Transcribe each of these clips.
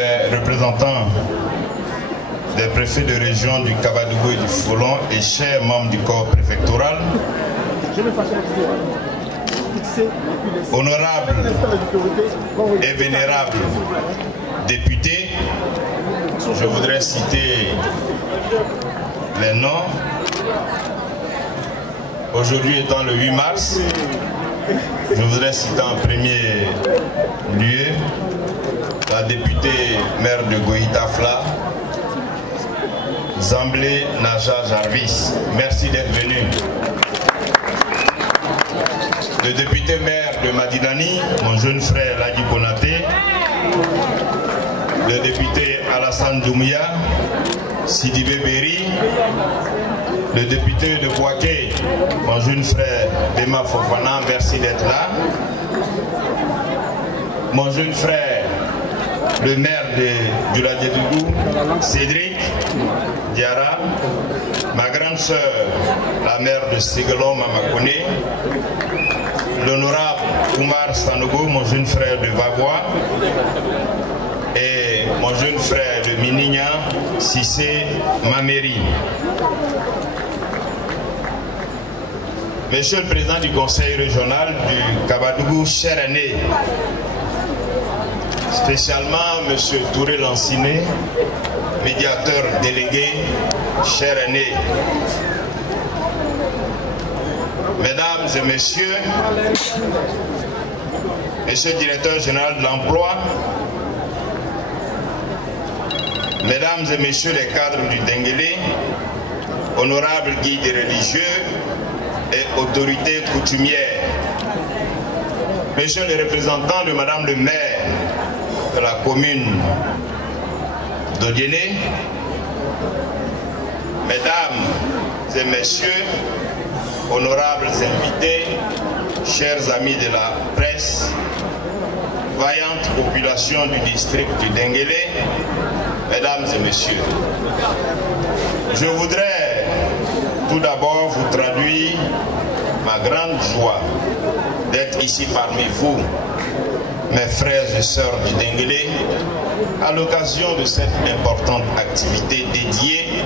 les représentants des préfets de région du Kabadougou et du Folon et chers membres du corps préfectoral, honorables et vénérables députés, je voudrais citer les noms. Aujourd'hui étant le 8 mars, je voudrais citer en premier lieu la députée maire de Goïtafla, Zamblé Naja Jarvis. Merci d'être venu. Le député maire de Madinani, mon jeune frère Ladi Konaté, le député Alassane Doumia, Sidibé Berry, le député de Bouaké, mon jeune frère Dema Fofana, merci d'être là. Mon jeune frère, le maire de Djouladedougou, Cédric Diara, ma grande sœur, la maire de Séguelon Mamakone, l'honorable Oumar Sanogo, mon jeune frère de Vavois, et mon jeune frère de Minigna, Sissé Mameri. Monsieur le Président du Conseil régional du Kabadougou, cher aîné, spécialement Monsieur Touré Lanciné, médiateur délégué, cher aîné, Mesdames et Messieurs, Monsieur le Directeur général de l'Emploi, Mesdames et Messieurs les cadres du Denguélé, honorables guides religieux et autorités coutumières, Messieurs les représentants de Madame le maire de la commune d'Odiéné, Mesdames et Messieurs, honorables invités, chers amis de la presse, vaillante population du district du Denguélé, Mesdames et Messieurs, je voudrais tout d'abord vous traduire ma grande joie d'être ici parmi vous, mes frères et sœurs du Denguélé, à l'occasion de cette importante activité dédiée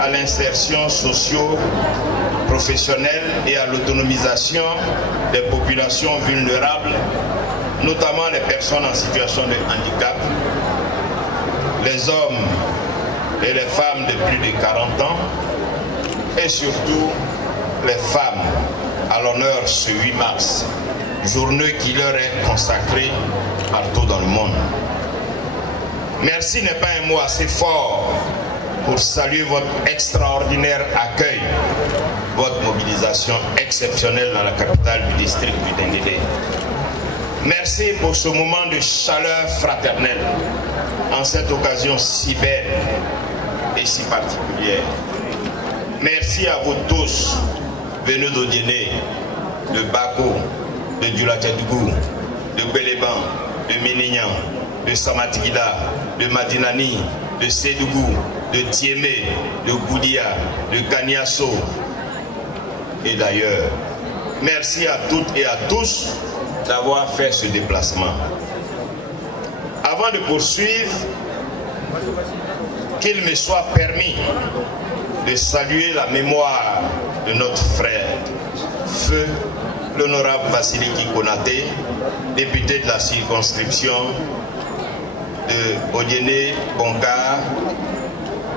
à l'insertion socio-professionnelle et à l'autonomisation des populations vulnérables, notamment les personnes en situation de handicap, les hommes et les femmes de plus de 40 ans, et surtout les femmes à l'honneur ce 8 mars, journée qui leur est consacrée partout dans le monde. Merci n'est pas un mot assez fort pour saluer votre extraordinaire accueil, votre mobilisation exceptionnelle dans la capitale du district du Denguélé. Merci pour ce moment de chaleur fraternelle en cette occasion si belle et si particulière. Merci à vous tous venus d'Odiéné, de Bako, de Djouladedougou, de Béléban, de Ménignan, de Samatigida, de Madinani, de Sédougou, de Tiémé, de Goudia, de Kaniasso et d'ailleurs. Merci à toutes et à tous d'avoir fait ce déplacement. Avant de poursuivre, qu'il me soit permis de saluer la mémoire de notre frère, feu l'honorable Vassiliki Konaté, député de la circonscription de Odiéné-Bonkar,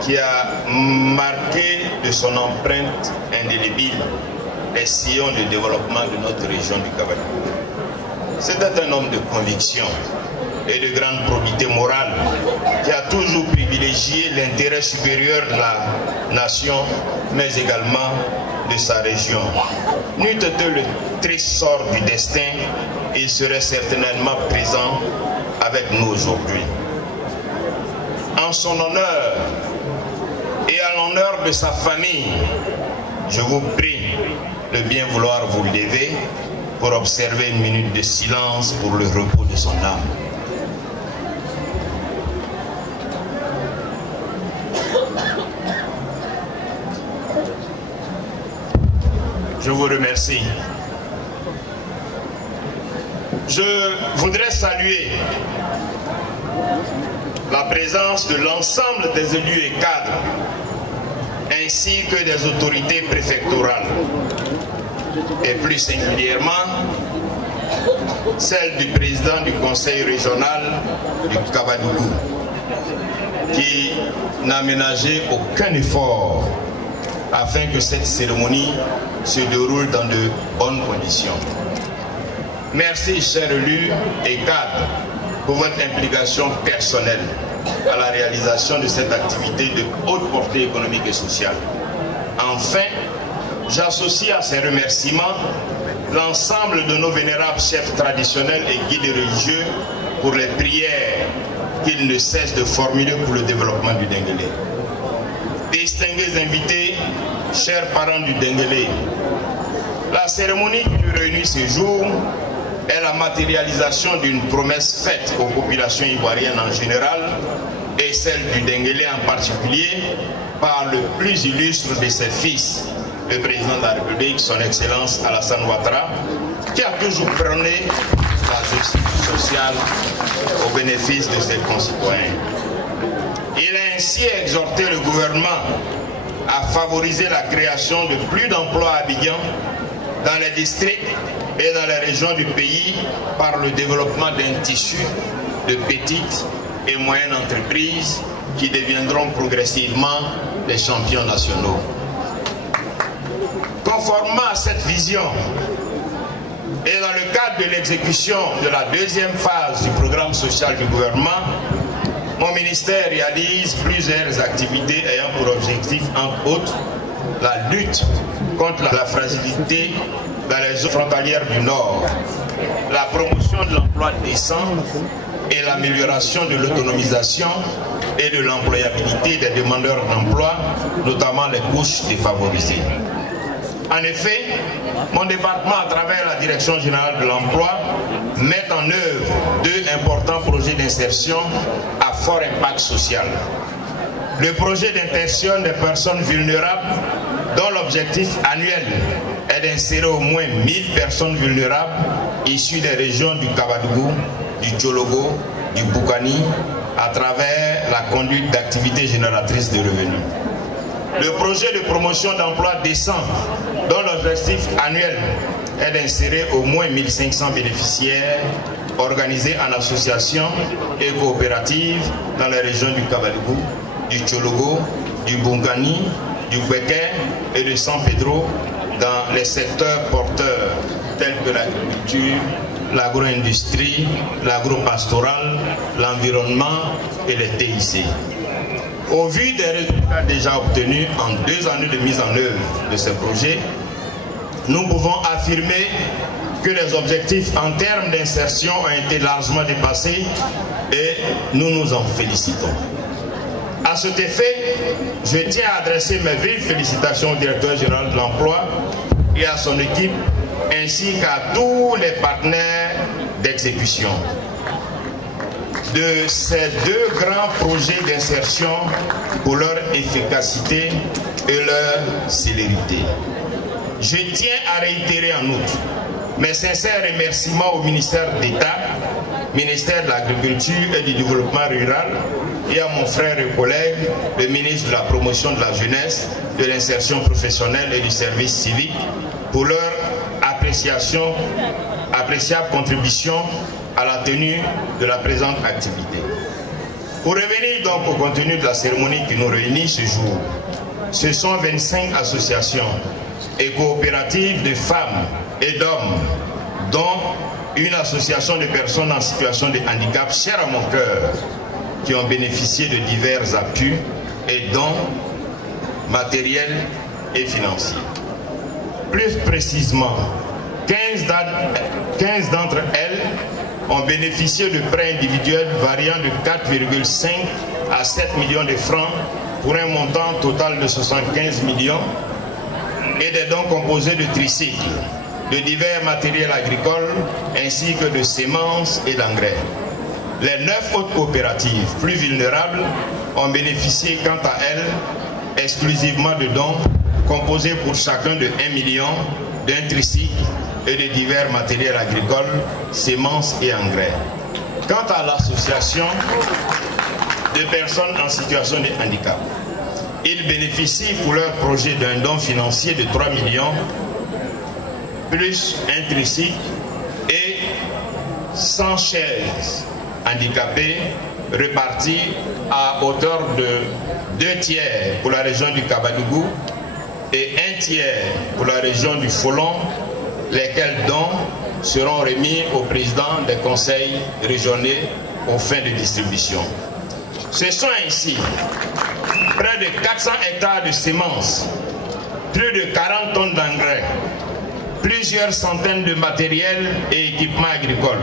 qui a marqué de son empreinte indélébile les sillons de développement de notre région du Kabadougou. C'était un homme de conviction et de grande probité morale qui a toujours privilégié l'intérêt supérieur de la nation, mais également de sa région. N'eût été le triste sort du destin, il serait certainement présent avec nous aujourd'hui. En son honneur et à l'honneur de sa famille, je vous prie de bien vouloir vous lever pour observer une minute de silence pour le repos de son âme. Je vous remercie. Je voudrais saluer la présence de l'ensemble des élus et cadres, ainsi que des autorités préfectorales, et plus singulièrement celle du président du conseil régional du Kabadougou, qui n'a ménagé aucun effort afin que cette cérémonie se déroule dans de bonnes conditions. Merci, chers élus et cadres, pour votre implication personnelle à la réalisation de cette activité de haute portée économique et sociale. Enfin, j'associe à ces remerciements l'ensemble de nos vénérables chefs traditionnels et guides religieux pour les prières qu'ils ne cessent de formuler pour le développement du Denguélé. Distingués invités, chers parents du Denguélé, la cérémonie qui nous réunit ce jour est la matérialisation d'une promesse faite aux populations ivoiriennes en général et celle du Denguélé en particulier par le plus illustre de ses fils, le président de la République, son Excellence Alassane Ouattara, qui a toujours prôné la justice sociale au bénéfice de ses concitoyens. Il a ainsi exhorté le gouvernement à favoriser la création de plus d'emplois à Abidjan dans les districts et dans les régions du pays par le développement d'un tissu de petites et moyennes entreprises qui deviendront progressivement les champions nationaux. Conformément à cette vision et dans le cadre de l'exécution de la deuxième phase du programme social du gouvernement, mon ministère réalise plusieurs activités ayant pour objectif, entre autres, la lutte contre la fragilité dans les zones frontalières du Nord, la promotion de l'emploi décent et l'amélioration de l'autonomisation et de l'employabilité des demandeurs d'emploi, notamment les couches défavorisées. En effet, mon département, à travers la Direction générale de l'emploi, met en œuvre deux importants projets d'insertion à fort impact social. Le projet d'insertion des personnes vulnérables, dont l'objectif annuel est d'insérer au moins 1000 personnes vulnérables issues des régions du Kabadougou, du Tchologo, du Boukani, à travers la conduite d'activités génératrices de revenus. Le projet de promotion d'emploi décent, dont l'objectif annuel est d'insérer au moins 1500 bénéficiaires organisés en associations et coopératives dans les régions du Kabadougou, du Tchologo, du Boukani, du Bouéké et de San Pedro dans les secteurs porteurs tels que l'agriculture, l'agro-industrie, l'agro-pastoral, l'environnement et les TIC. Au vu des résultats déjà obtenus en 2 années de mise en œuvre de ces projets, nous pouvons affirmer que les objectifs en termes d'insertion ont été largement dépassés et nous nous en félicitons. À cet effet, je tiens à adresser mes vives félicitations au directeur général de l'emploi et à son équipe, ainsi qu'à tous les partenaires d'exécution de ces 2 grands projets d'insertion pour leur efficacité et leur célérité. Je tiens à réitérer en outre mes sincères remerciements au ministère d'État, ministère de l'Agriculture et du Développement Rural, et à mon frère et collègue, le ministre de la Promotion de la Jeunesse, de l'Insertion Professionnelle et du Service Civique, pour leur appréciable contribution à la tenue de la présente activité. Pour revenir donc au contenu de la cérémonie qui nous réunit ce jour, ce sont 25 associations et coopératives de femmes et d'hommes, dont une association de personnes en situation de handicap chère à mon cœur, qui ont bénéficié de divers appuis et dons matériels et financiers. Plus précisément, 15 d'entre elles ont bénéficié de prêts individuels variant de 4,5 à 7 millions de francs pour un montant total de 75 millions et des dons composés de tricycles, de divers matériels agricoles ainsi que de semences et d'engrais. Les 9 autres coopératives plus vulnérables ont bénéficié quant à elles exclusivement de dons composés pour chacun de 1 million, d'un tricycle et de divers matériels agricoles, semences et engrais. Quant à l'association de personnes en situation de handicap. Ils bénéficient pour leur projet d'un don financier de 3 millions, plus un tricycle et 100 chaises handicapées réparties à hauteur de 2 tiers pour la région du Kabadougou et 1 tiers pour la région du Folon, lesquels dons seront remis au président des conseils régionaux aux fins de distribution. Ce sont ainsi près de 400 hectares de semences, plus de 40 tonnes d'engrais, plusieurs centaines de matériels et équipements agricoles,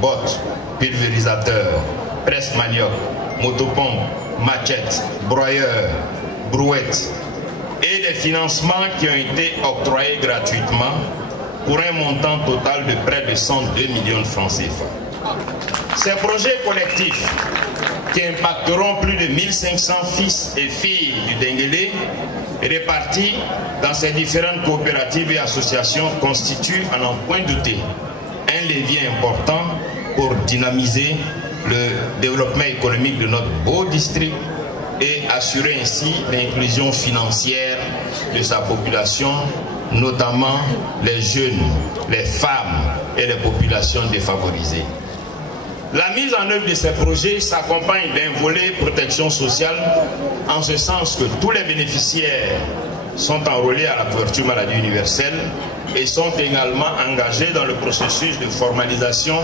bottes, pulvérisateurs, presse-manioc, motopompes, machettes, broyeurs, brouettes et des financements qui ont été octroyés gratuitement pour un montant total de près de 102 millions de francs CFA. Ces projets collectifs qui impacteront plus de 1500 fils et filles du Denguélé répartis dans ces différentes coopératives et associations constituent, à n'en point douter, un levier important pour dynamiser le développement économique de notre beau district et assurer ainsi l'inclusion financière de sa population, notamment les jeunes, les femmes et les populations défavorisées. La mise en œuvre de ces projets s'accompagne d'un volet protection sociale, en ce sens que tous les bénéficiaires sont enrôlés à la couverture maladie universelle et sont également engagés dans le processus de formalisation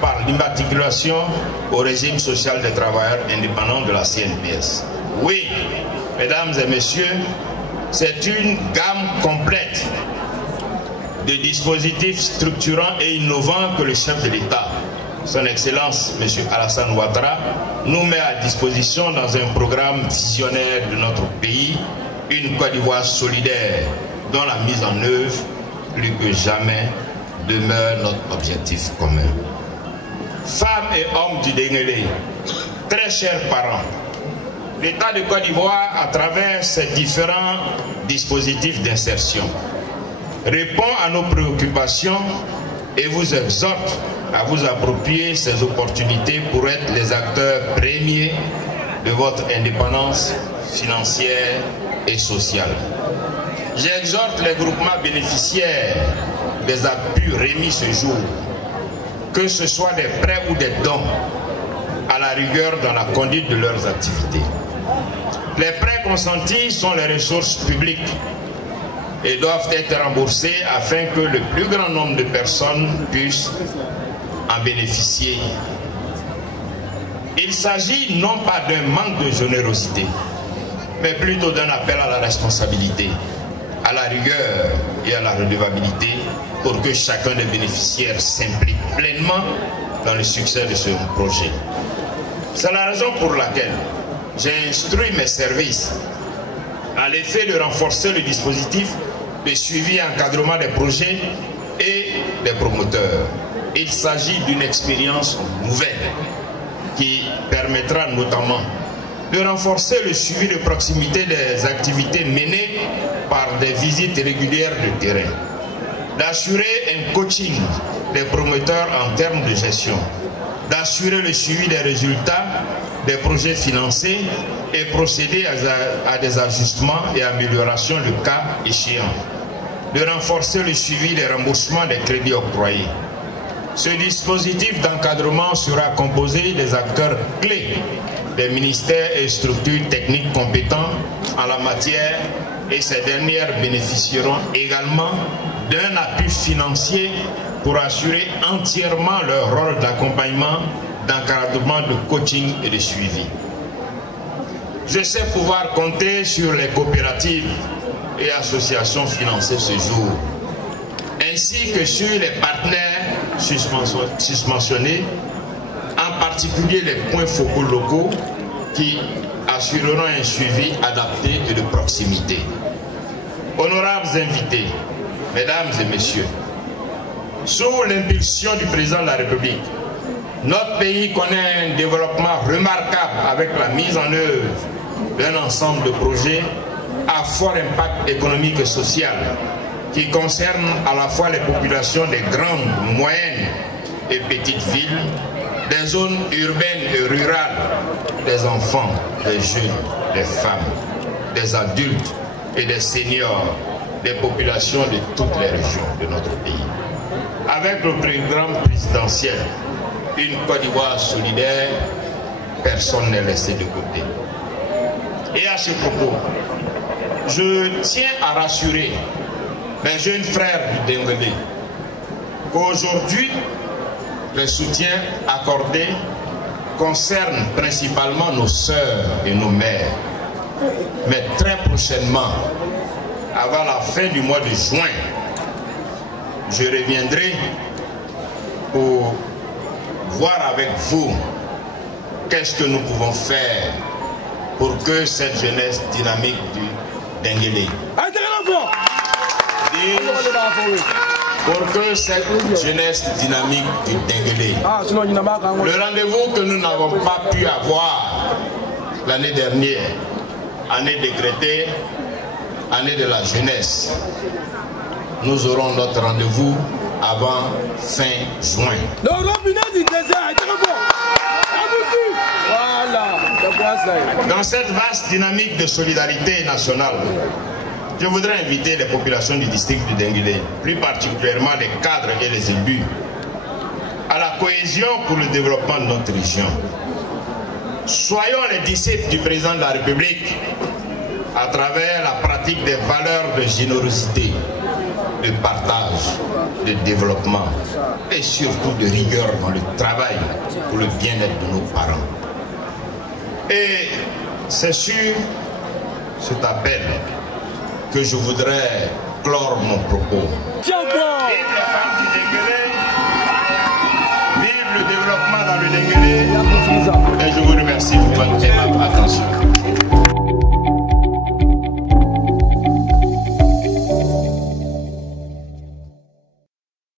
par l'immatriculation au régime social des travailleurs indépendants de la CNPS. Oui, mesdames et messieurs, c'est une gamme complète de dispositifs structurants et innovants que le chef de l'État, Son Excellence M. Alassane Ouattara, nous met à disposition dans un programme visionnaire de notre pays, une Côte d'Ivoire solidaire dont la mise en œuvre, plus que jamais, demeure notre objectif commun. Femmes et hommes du Denguélé, très chers parents, l'État de Côte d'Ivoire, à travers ses différents dispositifs d'insertion, répond à nos préoccupations et vous exhorte à vous approprier ces opportunités pour être les acteurs premiers de votre indépendance financière et sociale. J'exhorte les groupements bénéficiaires des appuis remis ce jour, que ce soit des prêts ou des dons, à la rigueur dans la conduite de leurs activités. Les prêts consentis sont les ressources publiques et doivent être remboursés afin que le plus grand nombre de personnes puissent en bénéficier. Il s'agit non pas d'un manque de générosité, mais plutôt d'un appel à la responsabilité, à la rigueur et à la redevabilité pour que chacun des bénéficiaires s'implique pleinement dans le succès de ce projet. C'est la raison pour laquelle j'ai instruit mes services à l'effet de renforcer le dispositif de suivi et encadrement des projets et des promoteurs. Il s'agit d'une expérience nouvelle qui permettra notamment de renforcer le suivi de proximité des activités menées par des visites régulières de terrain, d'assurer un coaching des promoteurs en termes de gestion, d'assurer le suivi des résultats des projets financés et procéder à des ajustements et améliorations le cas échéant, de renforcer le suivi des remboursements des crédits octroyés. Ce dispositif d'encadrement sera composé des acteurs clés des ministères et structures techniques compétents en la matière et ces dernières bénéficieront également d'un appui financier pour assurer entièrement leur rôle d'accompagnement, d'encadrement, de coaching et de suivi. Je sais pouvoir compter sur les coopératives et associations financées ce jour, ainsi que sur les partenaires susmentionnés, en particulier les points focaux locaux qui assureront un suivi adapté et de proximité. Honorables invités, mesdames et messieurs, sous l'impulsion du président de la République, notre pays connaît un développement remarquable avec la mise en œuvre d'un ensemble de projets à fort impact économique et social qui concernent à la fois les populations des grandes, moyennes et petites villes, des zones urbaines et rurales, des enfants, des jeunes, des femmes, des adultes et des seniors, des populations de toutes les régions de notre pays. Avec le programme présidentiel, une Côte d'Ivoire solidaire, personne n'est laissé de côté. Et à ce propos, je tiens à rassurer mes jeunes frères du Denguélé qu'aujourd'hui, les soutiens accordés concernent principalement nos sœurs et nos mères. Mais très prochainement, avant la fin du mois de juin, je reviendrai pour voir avec vous qu'est-ce que nous pouvons faire pour que cette jeunesse dynamique du Denguélé, pour que cette jeunesse dynamique du Denguélé, le rendez-vous que nous n'avons pas pu avoir l'année dernière, année décrétée, année de la jeunesse, nous aurons notre rendez-vous avant fin juin. Dans cette vaste dynamique de solidarité nationale, je voudrais inviter les populations du district du Denguélé, plus particulièrement les cadres et les élus, à la cohésion pour le développement de notre région. Soyons les disciples du président de la République à travers la pratique des valeurs de générosité, de partage, de développement et surtout de rigueur dans le travail pour le bien-être de nos parents. Et c'est sur cet appel que je voudrais clore mon propos. Vive les femmes du Denguélé, vive le développement dans le Denguélé, et je vous remercie pour votre